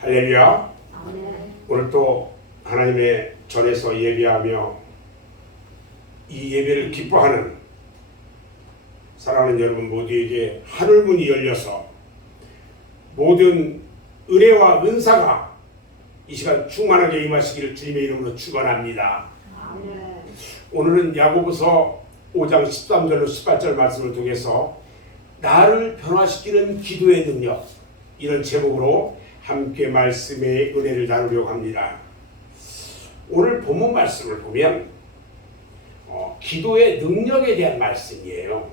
할렐루야. 아멘. 오늘 또 하나님의 전에서 예배하며 이 예배를 기뻐하는 사랑하는 여러분 모두에게 하늘문이 열려서 모든 은혜와 은사가 이 시간 충만하게 임하시기를 주님의 이름으로 축원합니다. 아멘. 오늘은 야고보서 5장 13절로 18절 말씀을 통해서 나를 변화시키는 기도의 능력, 이런 제목으로 함께 말씀의 은혜를 나누려고 합니다. 오늘 본문 말씀을 보면 기도의 능력에 대한 말씀이에요.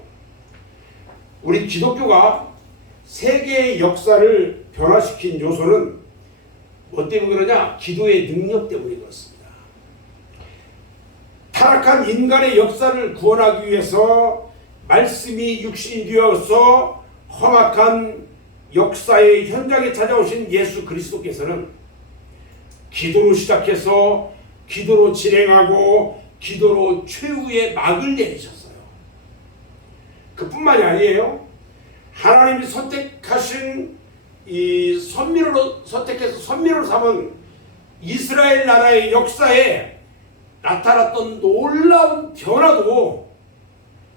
우리 기독교가 세계의 역사를 변화시킨 요소는 뭐 때문에 그러냐? 기도의 능력 때문에 그렇습니다. 타락한 인간의 역사를 구원하기 위해서 말씀이 육신이 되어서 험악한 역사의 현장에 찾아오신 예수 그리스도께서는 기도로 시작해서 기도로 진행하고 기도로 최후의 막을 내리셨어요. 그뿐만이 아니에요. 하나님이 선택하신 이 선택해서 선미로 삼은 이스라엘 나라의 역사에 나타났던 놀라운 변화도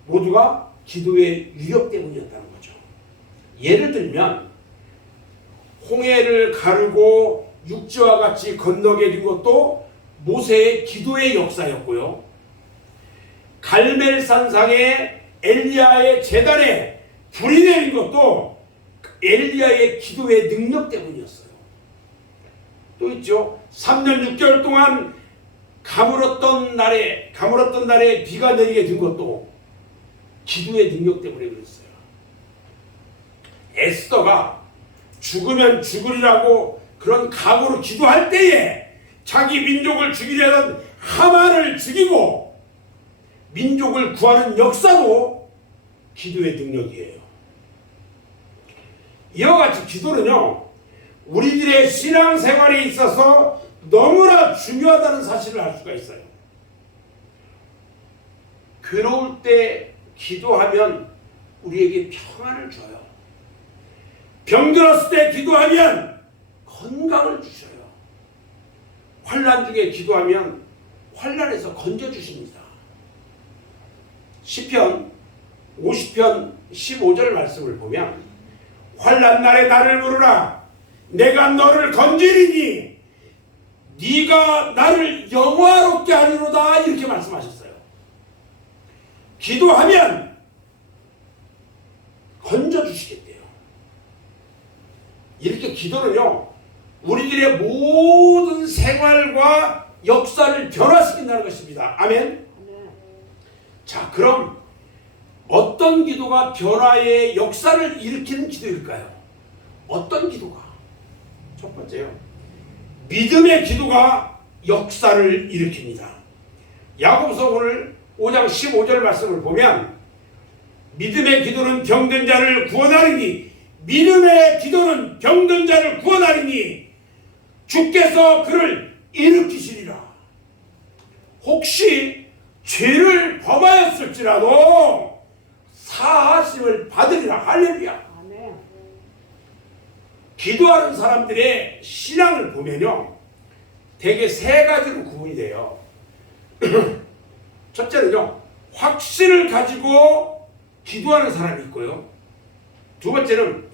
모두가 기도의 위력 때문이었다는 거죠. 예를 들면 홍해를 가르고 육지와 같이 건너게 된 것도 모세의 기도의 역사였고요. 갈멜산상에 엘리야의 제단에 불이 내린 것도 엘리야의 기도의 능력 때문이었어요. 또 있죠. 3년 6개월 동안 가물었던 날에 비가 내리게 된 것도 기도의 능력 때문에 그랬어요. 에스더가 죽으면 죽으리라고 그런 각오로 기도할 때에 자기 민족을 죽이려던 하만을 죽이고 민족을 구하는 역사도 기도의 능력이에요. 이와 같이 기도는요, 우리들의 신앙생활에 있어서 너무나 중요하다는 사실을 알 수가 있어요. 괴로울 때 기도하면 우리에게 평안을 줘요. 병들었을 때 기도하면 건강을 주셔요. 환난 중에 기도하면 환난에서 건져주십니다. 시편 50편 15절 말씀을 보면 환난 날에 나를 부르라 내가 너를 건지리니 네가 나를 영화롭게 하리로다, 이렇게 말씀하셨어요. 기도하면 건져주시겠대요. 이렇게 기도는요, 우리들의 모든 생활과 역사를 변화시킨다는 것입니다. 아멘. 자, 그럼 어떤 기도가 변화의 역사를 일으키는 기도일까요? 어떤 기도가? 첫 번째요, 믿음의 기도가 역사를 일으킵니다. 야고보서 오늘 5장 15절 말씀을 보면 믿음의 기도는 병든 자를 구원하리니 믿음의 기도는 병든 자를 구원하리니 주께서 그를 일으키시리라. 혹시 죄를 범하였을지라도 사하심을 받으리라. 할렐루야. 아멘. 기도하는 사람들의 신앙을 보면요, 대개 세 가지로 구분이 돼요. 첫째는요, 확신을 가지고 기도하는 사람이 있고요. 두 번째는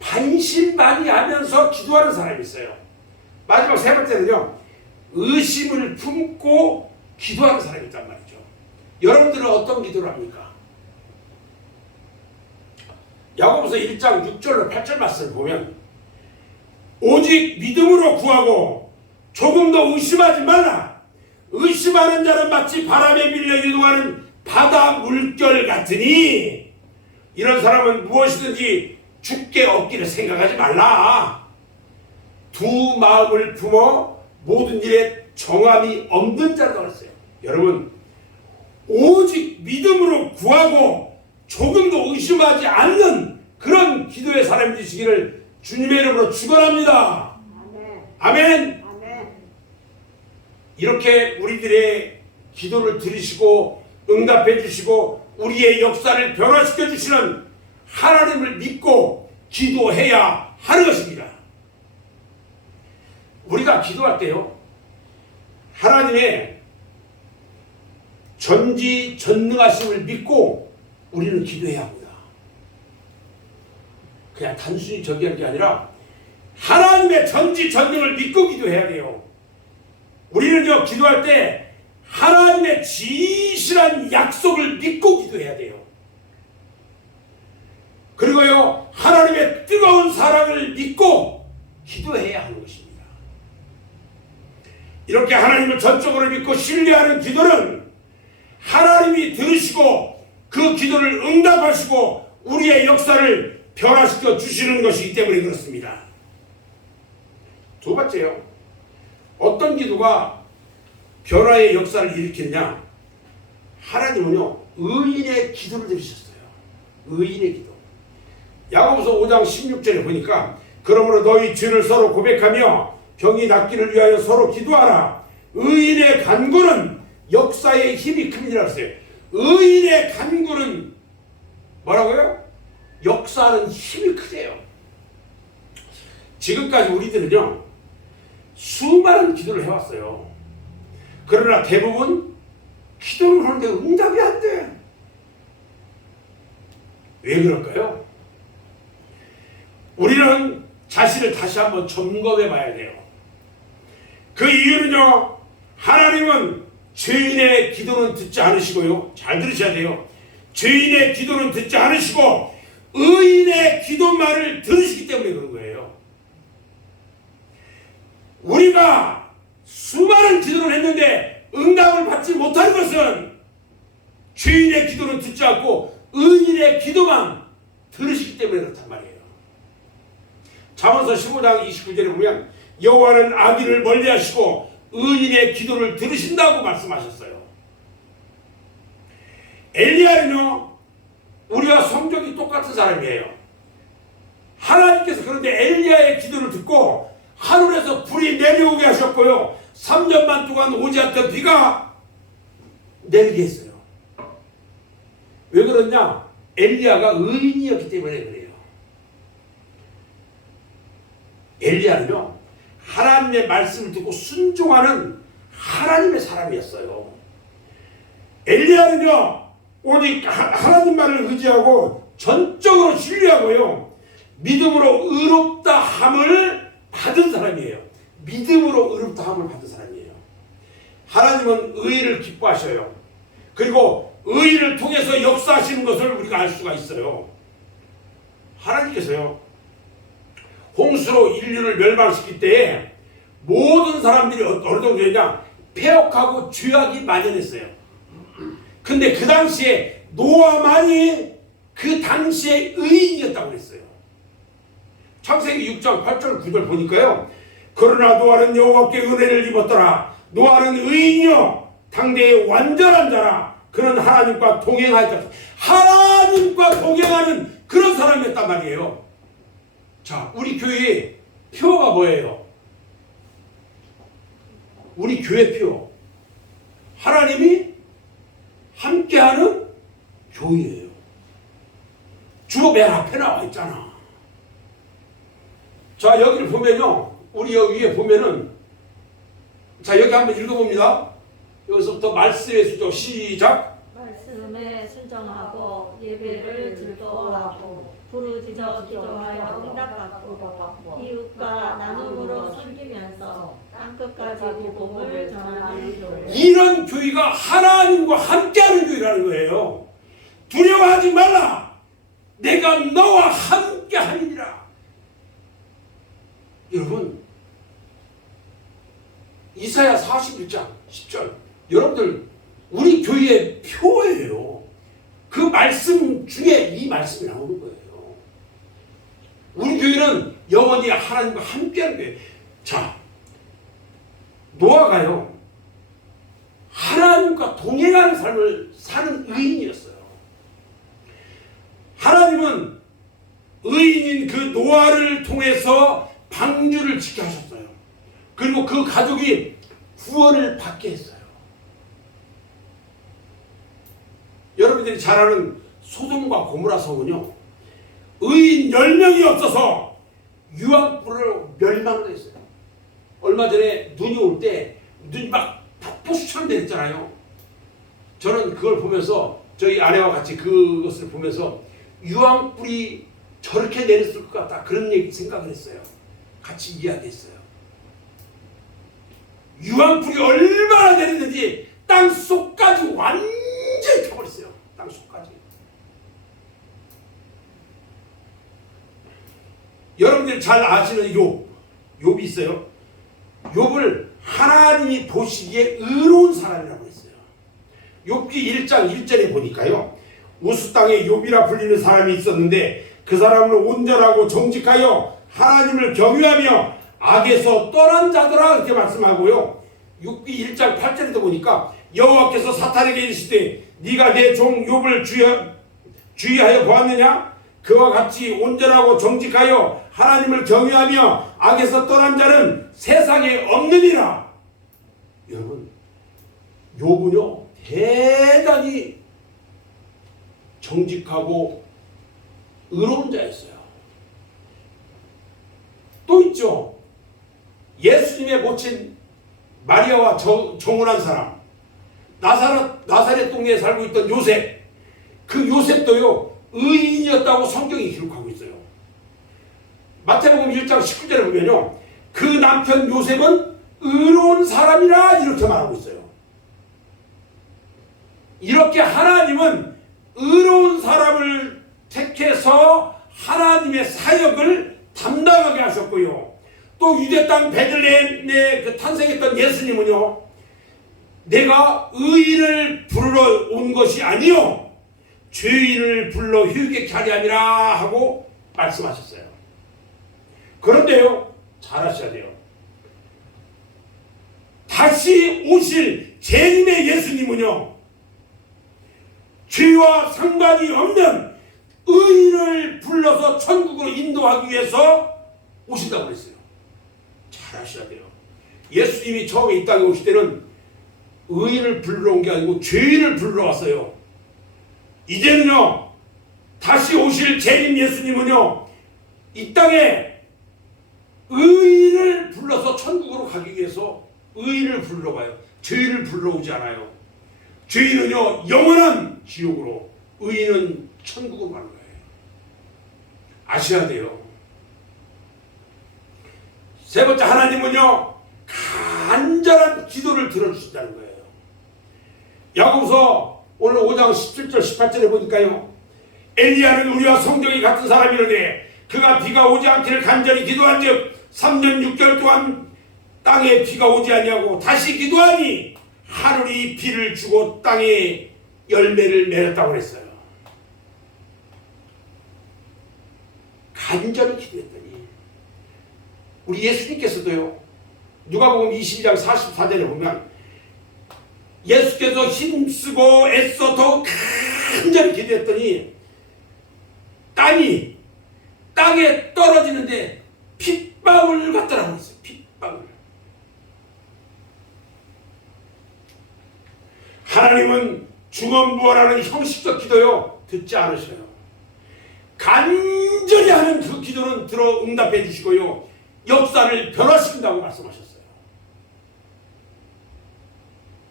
반신반의하면서 기도하는 사람이 있어요. 마지막 세 번째는요, 의심을 품고 기도하는 사람이 있단 말이죠. 여러분들은 어떤 기도를 합니까? 야고보서 1장 6절로 8절 말씀을 보면 오직 믿음으로 구하고 조금도 의심하지 말라. 의심하는 자는 마치 바람에 밀려 유동하는 바다 물결 같으니 이런 사람은 무엇이든지 주께 얻기를 생각하지 말라. 두 마음을 품어 모든 일에 정함이 없는 자라고 했어요. 여러분, 오직 믿음으로 구하고 조금도 의심하지 않는 그런 기도의 사람이 되시기를 주님의 이름으로 축원합니다. 아멘. 아멘. 이렇게 우리들의 기도를 들으시고 응답해 주시고 우리의 역사를 변화시켜 주시는 하나님을 믿고 기도해야 하는 것입니다. 우리가 기도할 때요, 하나님의 전지전능하심을 믿고 우리는 기도해야 합니다. 그냥 단순히 저기 하는 게 아니라 하나님의 전지전능을 믿고 기도해야 돼요. 우리는요, 기도할 때 하나님의 진실한 약속을 믿고 기도해야 돼요. 그리고요, 하나님의 뜨거운 사랑을 믿고 기도해야 하는 것입니다. 이렇게 하나님을 전적으로 믿고 신뢰하는 기도는 하나님이 들으시고 그 기도를 응답하시고 우리의 역사를 변화시켜 주시는 것이기 때문에 그렇습니다. 두 번째요, 어떤 기도가 변화의 역사를 일으키느냐? 하나님은요, 의인의 기도를 들으셨어요. 의인의 기도. 야고보서 5장 16절에 보니까 그러므로 너희 죄를 서로 고백하며 병이 낫기를 위하여 서로 기도하라. 의인의 간구는 역사의 힘이 큽니다. 했어요. 의인의 간구는 뭐라고요? 역사하는 힘이 크대요. 지금까지 우리들은요, 수많은 기도를 해왔어요. 그러나 대부분 기도를 하는데 응답이 안 돼. 왜 그럴까요? 우리는 자신을 다시 한번 점검해 봐야 돼요. 그 이유는요, 하나님은 죄인의 기도는 듣지 않으시고요, 잘 들으셔야 돼요. 죄인의 기도는 듣지 않으시고 의인의 기도만을 들으시기 때문에 그런 거예요. 우리가 수많은 기도를 했는데 응답을 받지 못한 것은 죄인의 기도는 듣지 않고 의인의 기도만 들으시기 때문에 그렇단 말이에요. 잠언서 15장 29절에 보면 여호와는 악인을 멀리하시고 의인의 기도를 들으신다고 말씀하셨어요. 엘리야는요, 우리와 성격이 똑같은 사람이에요. 하나님께서 그런데 엘리야의 기도를 듣고 하늘에서 불이 내려오게 하셨고요, 3년 반 동안 오지 않던 비가 내리게 했어요. 왜 그러냐? 엘리야가 의인이었기 때문에 그래요. 엘리야는요, 하나님의 말씀을 듣고 순종하는 하나님의 사람이었어요. 엘리야는요, 오직 하나님만을 의지하고 전적으로 신뢰하고요, 믿음으로 의롭다 함을 받은 사람이에요. 믿음으로 의롭다 함을 받은 사람이에요. 하나님은 의인을 기뻐하셔요. 그리고 의인을 통해서 역사하시는 것을 우리가 알 수가 있어요. 하나님께서요, 홍수로 인류를 멸망시킬 때에 모든 사람들이 어느 정도냐, 폐역하고 죄악이 만연했어요. 근데 그 당시에 노아만이 그 당시에 의인이었다고 했어요. 창세기 6장 8절 9절 보니까요, 그러나 노아는 여호와께 은혜를 입었더라. 노아는 의인이요 당대의 완전한 자라. 그는 하나님과 동행하였다. 하나님과 동행하는 그런 사람이었단 말이에요. 자, 우리 교회의 표가 뭐예요? 우리 교회 표, 하나님이 함께하는 교회예요. 주어 맨 앞에 나와 있잖아. 자, 여기를 보면요, 우리 여기 위에 보면은, 자, 여기 한번 읽어봅니다. 여기서부터 말씀의 수조 시작. 말씀에 순종하고 예배를 즐거워하고 부르짖어 기도하여 응답받고 이웃과 나눔으로 섬기면서 땅끝까지 복음을 전하는 교회. 이런 교회가 하나님과 함께하는 교회라는 거예요. 두려워하지 말라. 내가 너와 함께하리라. 여러분, 이사야 41장 10절, 여러분들 우리 교회의 표예요. 그 말씀 중에 이 말씀이 나오는 거예요. 우리 교회는 영원히 하나님과 함께하는 거예요. 자, 노아가요, 하나님과 동행하는 삶을 사는 의인이었어요. 하나님은 의인인 그 노아를 통해서 방주를 지켜 하셨어요. 그리고 그 가족이 구원을 받게 했어요. 여러분들이 잘 아는 소돔과 고모라 성은요, 의인 10명이 없어서 유황불으로 멸망을 했어요. 얼마 전에 눈이 올 때 눈이 막 폭포수처럼 내렸잖아요. 저는 그걸 보면서 저희 아내와 같이 그것을 보면서 유황불이 저렇게 내렸을 것 같다 그런 생각을 했어요. 같이 이야기했어요. 유황불이 얼마나 내렸는지 땅 속까지 완전히 타버렸어요. 땅 속까지. 여러분들 잘 아시는 욥이 있어요. 욥을 하나님이 보시기에 의로운 사람이라고 했어요. 욥기 1장 1절에 보니까요. 우스 땅에 욥이라 불리는 사람이 있었는데 그 사람은 온전하고 정직하여 하나님을 경유하며 악에서 떠난 자더라 이렇게 말씀하고요. 욥기 1장 8절에도 보니까 여호와께서 사탄에게 이르시되 네가 내 종 욥을 주의하여 보았느냐? 그와 같이 온전하고 정직하여 하나님을 경유하며 악에서 떠난 자는 세상에 없느니라. 여러분, 욥은요 대단히 정직하고 의로운 자였어요. 또 있죠. 예수님의 모친 마리아와 정혼한 사람, 나사렛 동네에 살고 있던 요셉. 그 요셉도요 의인이었다고 성경이 기록하고 있어요. 마태복음 1장 19절에 보면요, 그 남편 요셉은 의로운 사람이라 이렇게 말하고 있어요. 이렇게 하나님은 의로운 사람을 택해서 하나님의 사역을 담당하게 하셨고요. 또 유대 땅 베들레헴에 그 탄생했던 예수님은요, 내가 의인을 부르러 온 것이 아니요 죄인을 불러 휴게케 하려 함이라 하고 말씀하셨어요. 그런데요, 잘 아셔야 돼요. 다시 오실 재림의 예수님은요, 죄와 상관이 없는 의인을 불러서 천국으로 인도하기 위해서 오신다고 그랬어요. 잘 아셔야 돼요. 예수님이 처음에 이 땅에 오실 때는 의인을 불러 온 게 아니고 죄인을 불러 왔어요. 이제는요, 다시 오실 재림 예수님은요, 이 땅에 의인을 불러서 천국으로 가기 위해서 의인을 불러가요. 죄인을 불러오지 않아요. 죄인은요 영원한 지옥으로, 의인은 천국으로 가는 거예요. 아셔야 돼요. 세 번째, 하나님은요 간절한 기도를 들어주신다는 거예요. 야고보서 오늘 5장 17절 18절에 보니까요, 엘리야는 우리와 성정이 같은 사람이로되 그가 비가 오지 않기를 간절히 기도한즉 3년 6개월 동안 땅에 비가 오지 아니하고 다시 기도하니 하늘이 비를 주고 땅에 열매를 맺었다고 그랬어요. 간절히 기도했더니 우리 예수님께서도요, 누가복음 22장 44절에 보면 예수께서 힘쓰고 애써 더 간절히 기도했더니 땅에 떨어지는데 핏방울 같더라고 했어요. 핏방울. 하나님은 중언부언하는 형식적 기도요 듣지 않으셔요. 간절히 하는 그 기도는 들어 응답해 주시고요, 역사를 변화시킨다고 말씀하셨어요.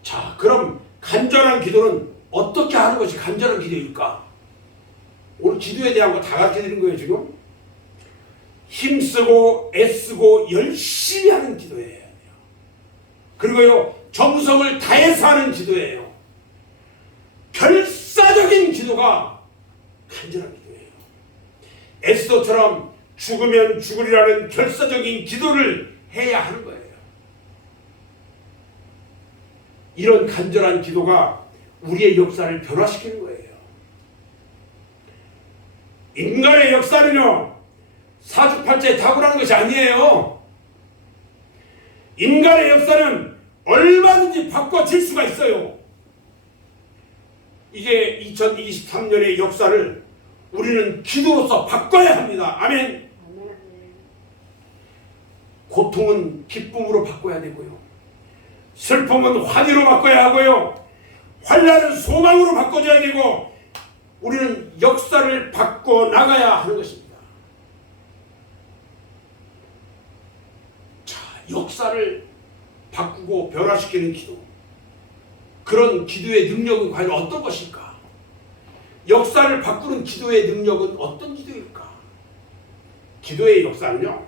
자, 그럼 간절한 기도는 어떻게 하는 것이 간절한 기도일까? 오늘 기도에 대한 거 다 가르쳐 드린 거예요. 지금 힘쓰고 애쓰고 열심히 하는 기도예요. 그리고요 정성을 다해서 하는 기도예요. 결사적인 기도가 간절한 기도예요. 에스더처럼 죽으면 죽으리라는 결사적인 기도를 해야 하는 거예요. 이런 간절한 기도가 우리의 역사를 변화시키는 거예요. 인간의 역사는요 사주팔자에 탁월한 것이 아니에요. 인간의 역사는 얼마든지 바꿔질 수가 있어요. 이제 2023년의 역사를 우리는 기도로서 바꿔야 합니다. 아멘. 고통은 기쁨으로 바꿔야 되고요, 슬픔은 환희로 바꿔야 하고요, 환난은 소망으로 바꿔줘야 되고, 우리는 역사를 바꿔 나가야 하는 것입니다. 자, 역사를 바꾸고 변화시키는 기도. 그런 기도의 능력은 과연 어떤 것일까? 역사를 바꾸는 기도의 능력은 어떤 기도일까? 기도의 역사는요,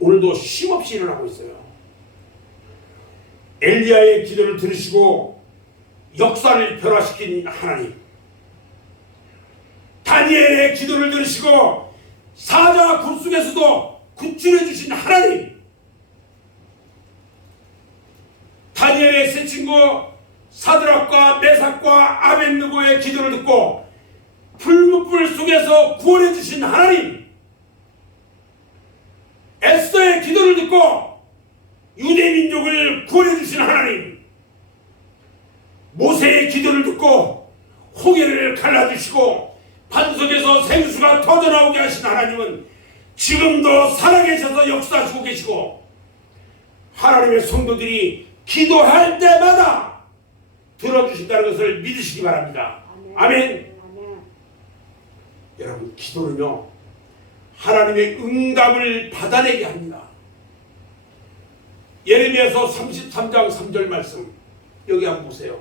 오늘도 쉼없이 일어나고 있어요. 엘리야의 기도를 들으시고 역사를 변화시킨 하나님, 다니엘의 기도를 들으시고 사자 굴 속에서도 구출해 주신 하나님, 다니엘의 세 친구 사드락과 메삭과 아벳느고의 기도를 듣고 불문불 속에서 구원해 주신 하나님, 에스더의 기도를 듣고 유대 민족을 구원해 주신 하나님, 모세의 기도를 듣고 홍해를 갈라주시고 반석에서 생수가 터져나오게 하신 하나님은 지금도 살아계셔서 역사하시고 계시고, 하나님의 성도들이 기도할 때마다 들어주신다는 것을 믿으시기 바랍니다. 아멘. 여러분, 기도는요, 하나님의 응답을 받아내게 합니다. 예레미야서 33장 3절 말씀, 여기 한번 보세요.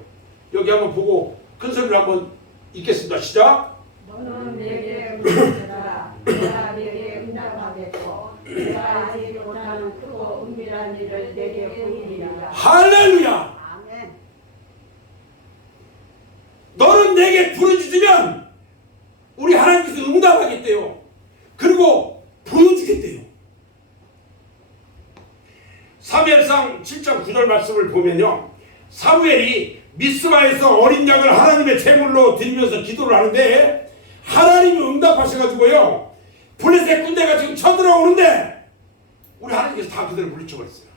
여기 한번 보고 큰 소리로 한번 읽겠습니다. 시작. 너는 내게 응답하라. 내가 내게 응답하겠고 내가 아직 못하는 크고 은밀한 일을 내게 보이리라. 할렐루야. 아멘. 너는 내게 부르짖으면 우리 하나님께서 응답하겠대요. 그리고 보여주겠대요. 사무엘상 7장 9절 말씀을 보면요, 사무엘이 미스바에서 어린 양을 하나님의 제물로 드리면서 기도를 하는데 하나님이 응답하셔가지고요, 블레셋 군대가 지금 쳐들어오는데 우리 하나님께서 다 그들을 물리쳐버렸어요.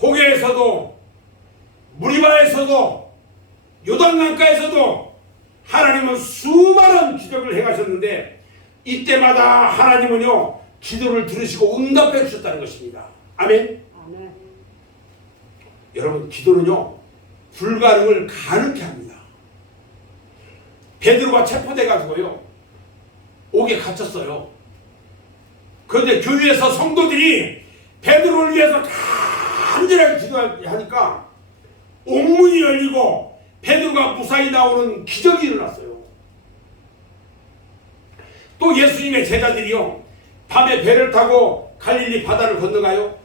호계에서도 무리바에서도 요단강가에서도 하나님은 수많은 기적을 행하셨는데 이때마다 하나님은요, 기도를 들으시고 응답해 주셨다는 것입니다. 아멘. 아멘. 여러분, 기도는요, 불가능을 가능케 합니다. 베드로가 체포돼 가지고요, 옥에 갇혔어요. 그런데 교회에서 성도들이 베드로를 위해서 간절하게 기도하니까 옥문이 열리고 베드로가 무사히 나오는 기적이 일어났어요. 또 예수님의 제자들이요, 밤에 배를 타고 갈릴리 바다를 건너가요.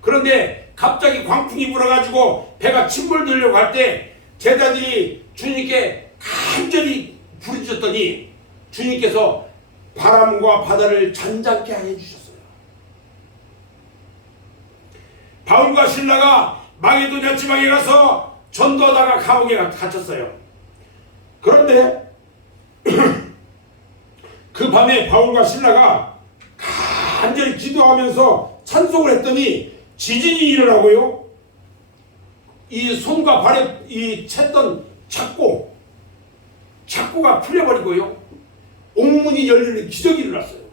그런데 갑자기 광풍이 불어가지고 배가 침몰되려고 할 때 제자들이 주님께 간절히 부르짖었더니 주님께서 바람과 바다를 잔잔케 해주셨어요. 바울과 실라가 마게도냐 지방에 가서 전도하다가 감옥에 갇혔어요. 그런데 그 밤에 바울과 실라가 간절히 기도하면서 찬송을 했더니 지진이 일어나고요, 이 손과 발에 이 챘던 착고가 풀려버리고요, 옥문이 열리는 기적이 일어났어요.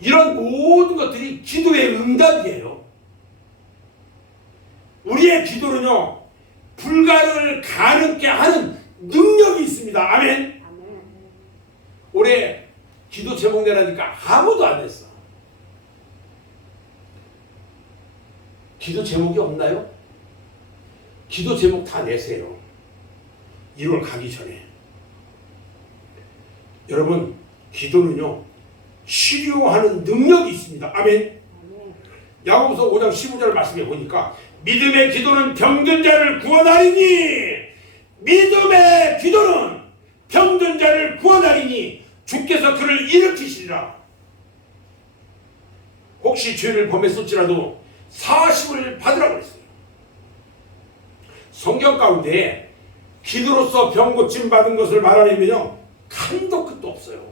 이런 모든 것들이 기도의 응답이에요. 우리의 기도는요, 불가능을 가능케 하는 능력이 있습니다. 아멘. 아멘. 올해 기도 제목 내라니까 아무도 안 냈어. 기도 제목이 없나요? 기도 제목 다 내세요. 1월 가기 전에. 여러분, 기도는요, 치료하는 능력이 있습니다. 아멘. 아멘. 야고보서 5장 15절 말씀에 보니까 믿음의 기도는 병든 자를 구원하리니, 믿음의 기도는 병든 자를 구원하리니 주께서 그를 일으키시리라. 혹시 죄를 범했을지라도 사심을 받으라고 했어요. 성경 가운데 기도로서 병 고침 받은 것을 말하려면요, 한도 끝도 없어요.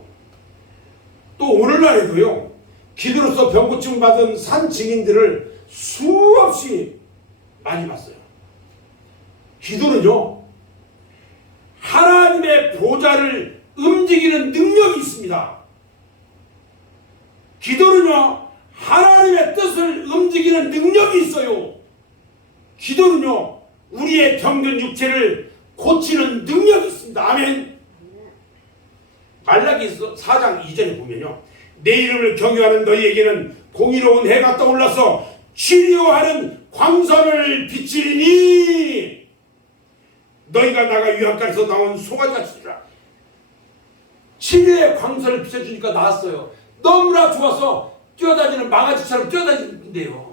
또 오늘날에도요, 기도로서 병 고침 받은 산 증인들을 수없이 많이 봤어요. 기도는요, 하나님의 보좌를 움직이는 능력이 있습니다. 기도는요, 하나님의 뜻을 움직이는 능력이 있어요. 기도는요, 우리의 병든 육체를 고치는 능력이 있습니다. 아멘. 말라기 4장 2절에 보면요, 내 이름을 경유하는 너희에게는 공의로운 해가 떠올라서 치료하는 광선을 비치리니 너희가 나가 유황가에서 나온 송아지같이라. 치료의 광선을 비춰주니까 나왔어요. 너무나 좋아서 뛰어다니는 망아지처럼 뛰어다니는데요.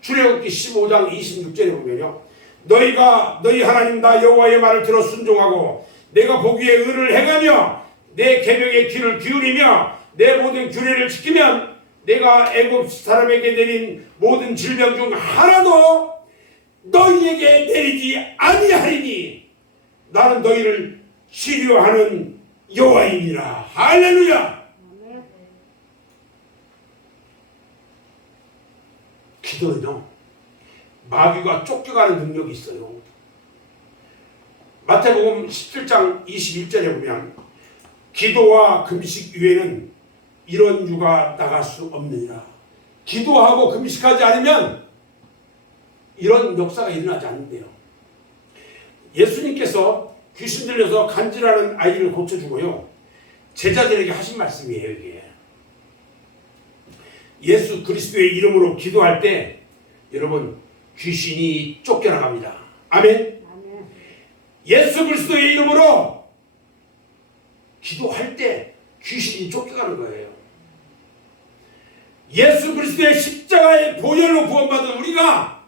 출애굽기 15장 26절에 보면요, 너희가 너희 하나님 나 여호와의 말을 들어 순종하고 내가 보기에 의를 행하며 내 계명의 귀를 기울이며 내 모든 규례를 지키면 내가 애굽 사람에게 내린 모든 질병 중 하나도 너희에게 내리지 아니하리니 나는 너희를 치료하는 여호와이니라. 할렐루야. 기도는요, 마귀가 쫓겨가는 능력이 있어요. 마태복음 17장 21절에 보면 기도와 금식 외에는 이런 유가 나갈 수 없느니라. 기도하고 금식하지 않으면 이런 역사가 일어나지 않는데요. 예수님께서 귀신 들려서 간질하는 아이를 고쳐주고요, 제자들에게 하신 말씀이에요. 이게 예수 그리스도의 이름으로 기도할 때 여러분 귀신이 쫓겨나갑니다. 아멘. 예수 그리스도의 이름으로 기도할 때 귀신이 쫓겨가는 거예요. 예수 그리스도의 십자가의 보혈로 구원받은 우리가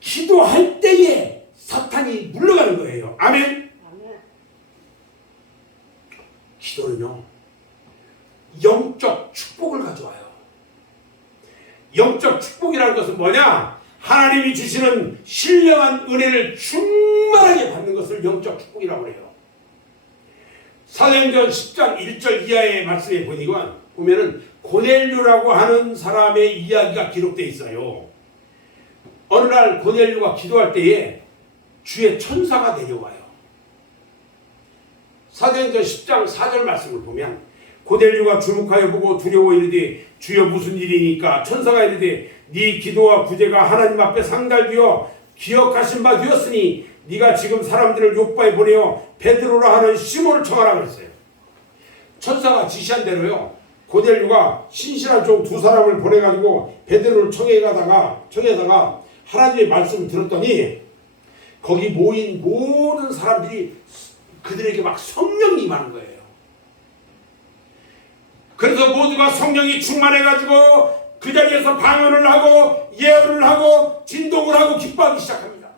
기도할 때에 사탄이 물러가는 거예요. 아멘. 기도는요, 영적 축복을 가져와요. 영적 축복이라는 것은 뭐냐? 하나님이 주시는 신령한 은혜를 충만하게 받는 것을 영적 축복이라고 해요. 사도행전 10장 1절 이하의 말씀에 보면은 고넬료라고 하는 사람의 이야기가 기록되어 있어요. 어느 날 고넬료가 기도할 때에 주의 천사가 내려와요. 사도행전 10장 4절 말씀을 보면 고넬료가 주목하여 보고 두려워 이르되 주여 무슨 일이니까? 천사가 이르되 네 기도와 구제가 하나님 앞에 상달되어 기억하신 바 되었으니 네가 지금 사람들을 요바에 보내어 베드로라 하는 시몬을 청하라 그랬어요. 천사가 지시한 대로요, 고넬료가 신실한 종 두 사람을 보내가지고 베드로를 청해다가 하나님의 말씀을 들었더니 거기 모인 모든 사람들이 그들에게 막 성령이 임하는 거예요. 그래서 모두가 성령이 충만해가지고 그 자리에서 방언을 하고 예언을 하고 진동을 하고 기뻐하기 시작합니다.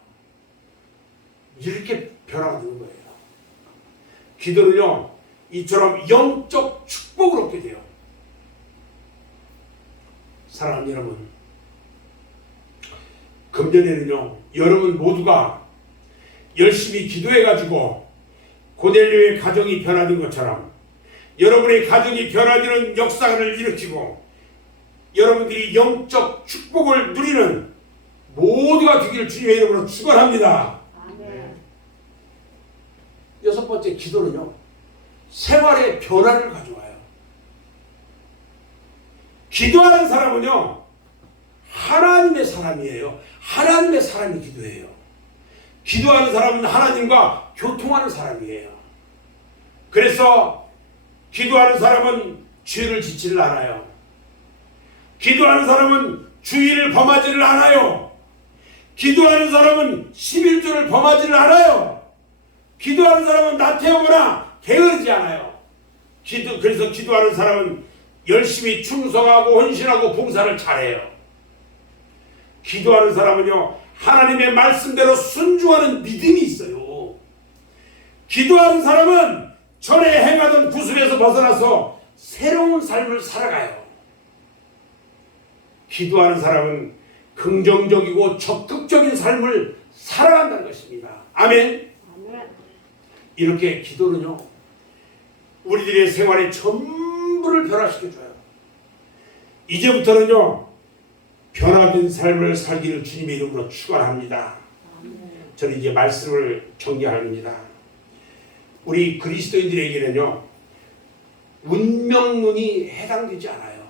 이렇게 변화가 되는 거예요. 기도는요, 이처럼 영적 축복을 얻게 돼요. 사랑하는 여러분, 금년에는요, 여러분 모두가 열심히 기도해가지고 고넬료의 가정이 변화된 것처럼 여러분의 가정이 변화되는 역사를 일으키고 여러분들이 영적 축복을 누리는 모두가 되기를 주님의 이름으로 축원합니다. 아멘. 여섯 번째, 기도는요, 생활의 변화를 가져와요. 기도하는 사람은요, 하나님의 사람이에요. 하나님의 사람이 기도해요. 기도하는 사람은 하나님과 교통하는 사람이에요. 그래서 기도하는 사람은 죄를 짓지를 않아요. 기도하는 사람은 주의를 범하지를 않아요. 기도하는 사람은 11조를 범하지를 않아요. 기도하는 사람은 나태하거나 게으르지 않아요. 그래서 기도하는 사람은 열심히 충성하고 헌신하고 봉사를 잘해요. 기도하는 사람은요, 하나님의 말씀대로 순종하는 믿음이 있어요. 기도하는 사람은 전에 행하던 구습에서 벗어나서 새로운 삶을 살아가요. 기도하는 사람은 긍정적이고 적극적인 삶을 살아간다는 것입니다. 아멘. 아멘. 이렇게 기도는요, 우리들의 생활의 전부를 변화시켜줘요. 이제부터는요, 변화된 삶을 살기를 주님의 이름으로 축원합니다. 저는 이제 말씀을 정리합니다. 우리 그리스도인들에게는요, 운명론이 해당되지 않아요.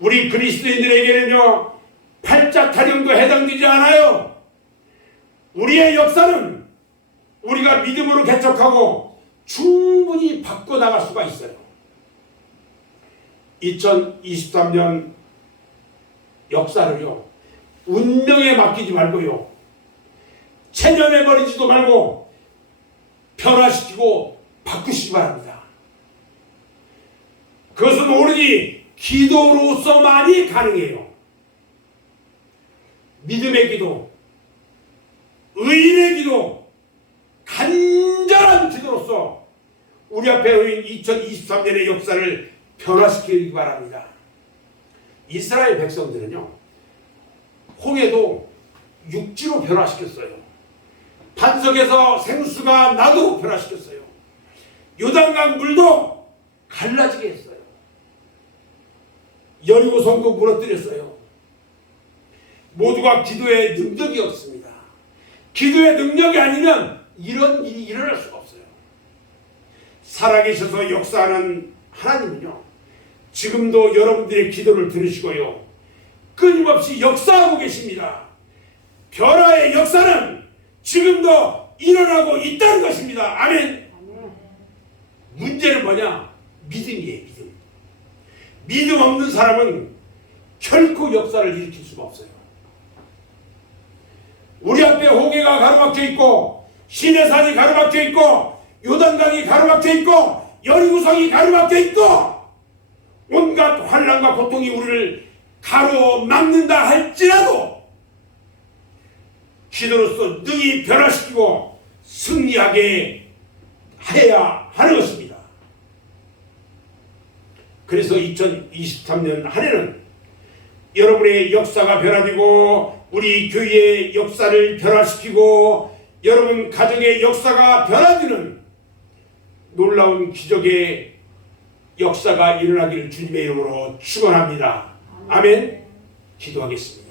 우리 그리스도인들에게는요, 팔자 타령도 해당되지 않아요. 우리의 역사는 우리가 믿음으로 개척하고 충분히 바꿔나갈 수가 있어요. 2023년 역사를요, 운명에 맡기지 말고요, 체념해버리지도 말고 변화시키고 바꾸시기 바랍니다. 그것은 오로지 기도로서만이 가능해요. 믿음의 기도, 의인의 기도, 간절한 기도로서 우리 앞에 놓인 2023년의 역사를 변화시키기 바랍니다. 이스라엘 백성들은요, 홍해도 육지로 변화시켰어요. 반석에서 생수가 나도 변화시켰어요. 요단강 물도 갈라지게 했어요. 여리고 성도 무너뜨렸어요. 모두가 기도의 능력이 없습니다. 기도의 능력이 아니면 이런 일이 일어날 수가 없어요. 살아계셔서 역사하는 하나님은요, 지금도 여러분들의 기도를 들으시고요, 끊임없이 역사하고 계십니다. 변화의 역사는 지금도 일어나고 있다는 것입니다. 아멘. 문제는 뭐냐? 믿음이에요. 믿음. 믿음 없는 사람은 결코 역사를 일으킬 수가 없어요. 우리 앞에 홍해가 가로막혀 있고, 시내산이 가로막혀 있고, 요단강이 가로막혀 있고, 여리고성이 가로막혀 있고, 온갖 환난과 고통이 우리를 가로막는다 할지라도 기도로서 능히 변화시키고 승리하게 해야 하는 것입니다. 그래서 2023년 한 해는 여러분의 역사가 변화되고 우리 교회의 역사를 변화시키고 여러분 가정의 역사가 변화되는 놀라운 기적의 역사가 일어나기를 주님의 이름으로 축원합니다. 아멘. 기도하겠습니다.